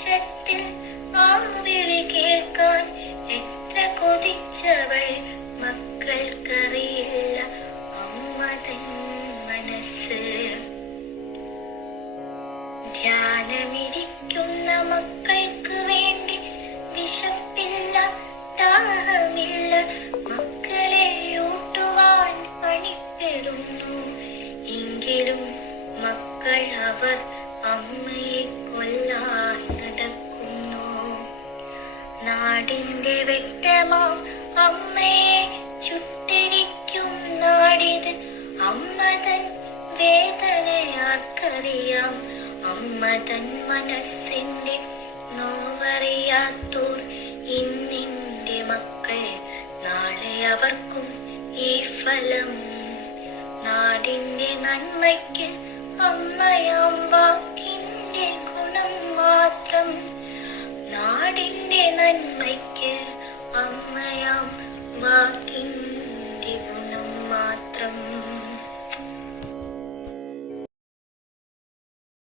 വെളിച്ചത്തിൽ ആ വിളി കേൾക്കാൻ എത്ര കൊതിച്ചവൾ മക്കൾക്കറിയില്ല അമ്മ തൻ മനസ്സ്. ധ്യാനമിരിക്കുന്ന മക്കൾക്ക് വേണ്ടി വിശപ്പില്ല, ദാഹമില്ല, മക്കളെ ഊട്ടുവാൻ പണിപ്പെടുന്നു. എങ്കിലും മക്കൾ അവർ അമ്മയെ കൊല്ലാൻ നടക്കുന്നു. നാടിന്റെ വെട്ടമാം അമ്മയെ ചുട്ടരിക്കും നാടിത്. അമ്മ തൻ വേദനയാർക്കറിയാം, അമ്മ തൻ മനസ്സിന്റെ നോവറിയാത്തോർ ഇന്നിന്റെ മക്കൾ. നാളെ അവർക്കും ഈ ഫലം. നാടിന്റെ നന്മയ്ക്ക് അമ്മയാം വാക്കിന്റെ ഗുണം മാത്രം. നാടിന്റെ നന്മയ്ക്ക്